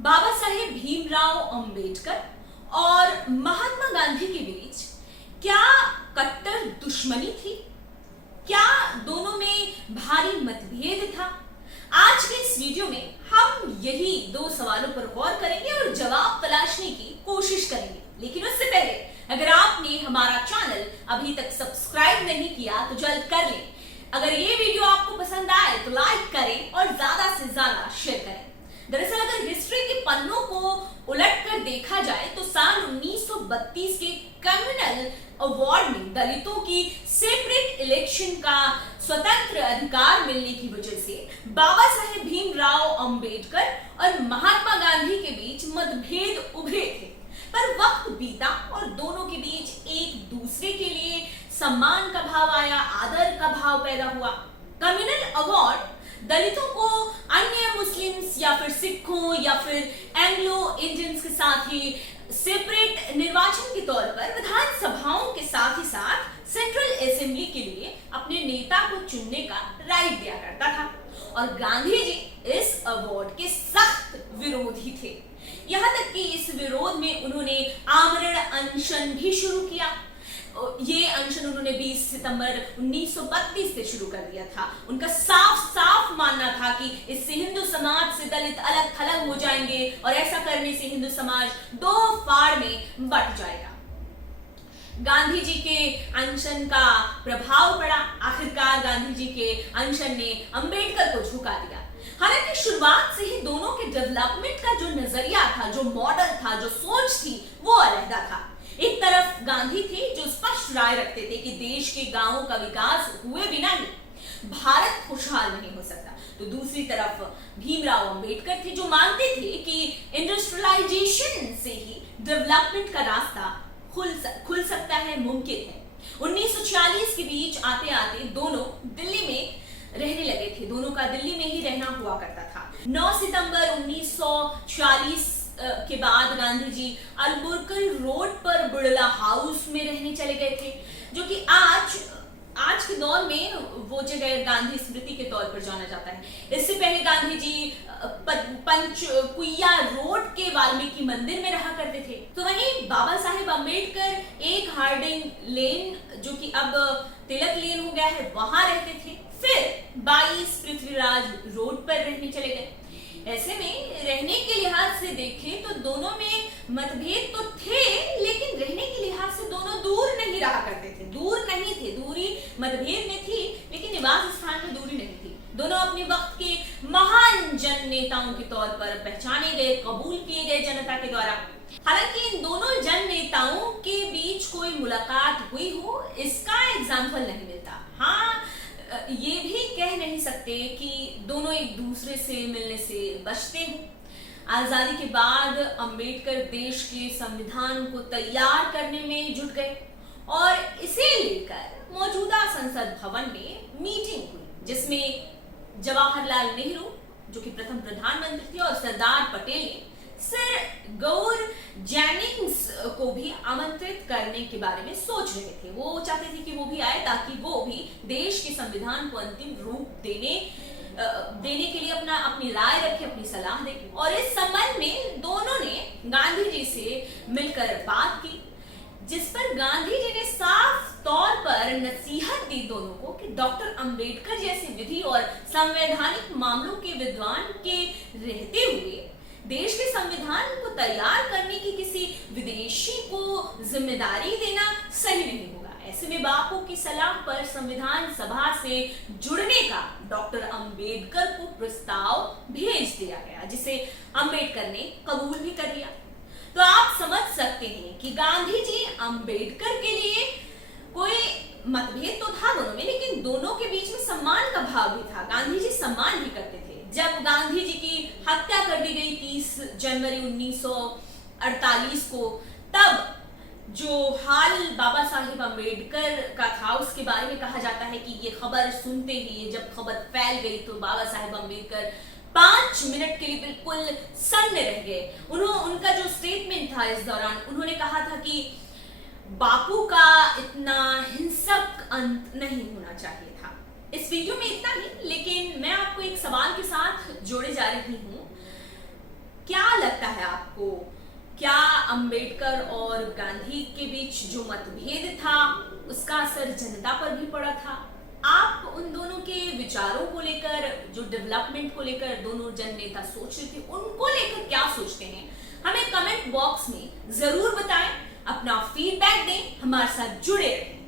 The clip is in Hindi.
बाबा साहेब भीमराव अंबेडकर और महात्मा गांधी के बीच क्या कट्टर दुश्मनी थी? क्या दोनों में भारी मतभेद था? आज के इस वीडियो में हम यही दो सवालों पर गौर करेंगे और जवाब तलाशने की कोशिश करेंगे। लेकिन उससे पहले अगर आपने हमारा चैनल अभी तक सब्सक्राइब नहीं किया तो जल्द कर लें। अगर ये वीडियो आपको पसंद आए तो लाइक करें और ज्यादा से ज्यादा शेयर करें। दरअसल अगर हिस्ट्री के पन्नों को उलट कर देखा जाए तो साल 1932 के कम्युनल अवार्ड में दलितों की सेपरेट इलेक्शन का स्वतंत्र अधिकार मिलने की वजह से बाबा साहेब भीमराव अंबेडकर और महात्मा गांधी के बीच मतभेद उभरे थे। पर वक्त बीता और दोनों के बीच एक दूसरे के लिए सम्मान का भाव आया, आदर का भाव पैदा हुआ। कम्युनल अवार्ड दलितों को अन्य मुस्लिम्स या फिर सिखों या फिर एंग्लो इंडियंस के साथ ही सेपरेट निर्वाचन के तौर पर विधानसभाओं के साथ ही साथ सेंट्रल असेंबली के लिए अपने नेता को चुनने का राइट दिया करता था। और गांधी जी इस अवार्ड के सख्त विरोधी थे। यहां तक कि इस विरोध में उन्होंने आमरण अनशन भी शुरू किया। ये अनशन उन्होंने 20 सितंबर 1932 से शुरू कर दिया था। उनका साफ मानना था कि इससे हिंदू समाज से दलित अलग थलग हो जाएंगे और ऐसा करने से हिंदू समाज दो फाड़ में बंट जाएगा। गांधी जी के अनशन का प्रभाव पड़ा। आखिरकार गांधी जी के अनशन ने अंबेडकर को झुका दिया। हालांकि शुरुआत से ही दोनों के डेवलपमेंट का जो नजरिया था, जो मॉडल था, जो सोच थी, वो अलग था। एक तरफ गांधी थे जो स्पष्ट राय रखते थे कि देश के गांवों का विकास हुए बिना ही भारत खुशहाल नहीं हो सकता, तो दूसरी तरफ भीमराव अंबेडकर थे जो मानते थे कि इंडस्ट्रियलाइजेशन से ही डेवलपमेंट का रास्ता खुल सकता है, मुमकिन है। 1946 के बीच आते आते दोनों दिल्ली में रहने लगे थे। दोनों का दिल्ली में ही रहना हुआ करता था। 9 सितंबर 1946 के बाद गांधी जी अलबुर्कर रोड पर बिड़ला हाउस में रहने चले गए थे, जो कि आज के दौर में वो जगह गांधी स्मृति के तौर पर जाना जाता है। इससे पहले गांधी जी पंचकुइया रोड के वाल्मीकि मंदिर में रहा करते थे। तो वहीं बाबा साहेब अम्बेडकर एक हार्डिंग लेन, जो कि अब तिलक लेन हो गया है, वहां रहते थे। फिर 22 पृथ्वीराज रोड पर रहने चले गए। ऐसे में रहने के लिहाज से देखें तो दोनों में मतभेद तो थे, लेकिन रहने के लिहाज से दोनों दूर नहीं रहा करते थे। दूर नहीं थे, दूरी मतभेद में थी, लेकिन निवास स्थान में दूरी नहीं थी। दोनों अपने वक्त के महान जन नेताओं के तौर पर पहचाने गए, कबूल किए गए जनता के द्वारा। हालांकि इन दोनों जन नेताओं के बीच कोई मुलाकात हुई हो, इसका एग्जाम्पल नहीं मिलता। हाँ, ये भी कह नहीं सकते कि दोनों एक दूसरे से मिलने से बचते हों। आजादी के बाद अंबेडकर देश के संविधान को तैयार करने में जुट गए और इसे लेकर मौजूदा संसद भवन में मीटिंग हुई, जिसमें जवाहरलाल नेहरू, जो कि प्रथम प्रधानमंत्री थे, और सरदार पटेल ने सर गौर जेनिंग्स को भी आमंत्रित करने के बारे में सोच रहे थे। वो चाहते थे कि वो भी आए ताकि वो भी देश के संविधान को अंतिम रूप देने के लिए अपनी राय रखे, अपनी सलाह दे। और इस संबंध में दोनों ने गांधी जी से मिलकर बात की, जिस पर गांधी जी ने साफ तौर पर नसीहत दी दोनों को कि डॉक्टर अंबेडकर जैसे विधि और संवैधानिक मामलों के विद्वान के रहते हुए देश के संविधान को तैयार करने की किसी विदेशी को जिम्मेदारी देना सही नहीं होगा। ऐसे में बापू की सलाह पर संविधान सभा से जुड़ने का डॉक्टर अंबेडकर को प्रस्ताव भेज दिया गया, जिसे अंबेडकर ने कबूल भी कर लिया। तो आप समझ सकते हैं कि गांधी जी अंबेडकर के लिए कोई मतभेद तो था दोनों में, लेकिन दोनों के बीच में सम्मान का भाव भी था। गांधी जी सम्मान भी करते थे। जब गांधी जी की हत्या कर दी गई 30 जनवरी 1948 को, तब जो हाल बाबा साहेब अम्बेडकर का था उसके बारे में कहा जाता है कि ये खबर सुनते ही, जब खबर फैल गई तो बाबा साहेब अम्बेडकर 5 मिनट के लिए बिल्कुल सन्न रह गए। उनका जो स्टेटमेंट था इस दौरान, उन्होंने कहा था कि बापू का इतना हिंसक अंत नहीं होना चाहिए था। इस वीडियो में इतना ही, लेकिन मैं आपको एक सवाल के साथ जोड़े जा रही हूँ। क्या लगता को? क्या अंबेडकर और गांधी के बीच जो मतभेद था उसका असर जनता पर भी पड़ा था? आप उन दोनों के विचारों को लेकर, जो डेवलपमेंट को लेकर दोनों जन नेता सोच रहे थे, उनको लेकर क्या सोचते हैं? हमें कमेंट बॉक्स में जरूर बताएं, अपना फीडबैक दें, हमारे साथ जुड़े रहें।